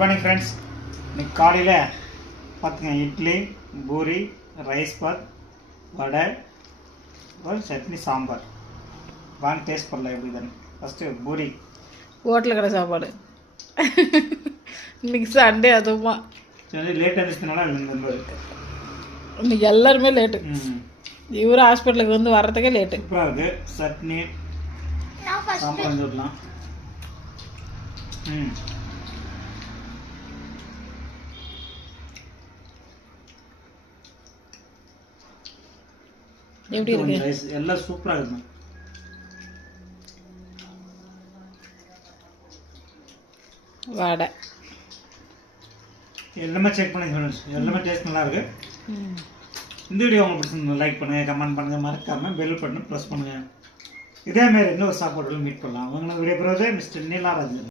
Morning friends. இன்னைக்கு காலையில் பார்த்துங்க, இட்லி, பூரி, ரைஸ் பாத், வடை, ஒரு சட்னி, சாம்பார். வாங்க டேஸ்ட் பண்ணலாம் எப்படி தானே. ஃபஸ்ட்டு பூரி. ஹோட்டலில் கடை சாப்பாடு. இன்னைக்கு சண்டே அதுவுமா சரி, லேட்டாக இருந்துச்சுனால இன்னைக்கு எல்லாருமே லேட்டு. இவரும் ஹாஸ்பிட்டலுக்கு வந்து வர்றதுக்கே லேட்டு. சூப்பராக இருக்குது. சட்னி, சாம்பார் வந்துடலாம். எப்படி இருக்கு? ரைஸ் எல்லாம் சூப்பராக இருக்கும். வடை எல்லாமே செக் பண்ணி ஃப்ரெண்ட்ஸ், எல்லாமே டேஸ்ட் நல்லா இருக்கு. இந்த வீடியோ உங்களுக்கு பிடிச்சிருந்தா லைக் பண்ணுங்கள், கமெண்ட் பண்ணுங்கள், மறக்காமல் பெல் பட்டன் ப்ரெஸ் பண்ணுங்கள். இதேமாரி இன்னொரு சாப்பாடுகளும் மீட் பண்ணலாம். உங்களை வீடியோ பிறகு மிஸ்டர் நீலாராஜன்.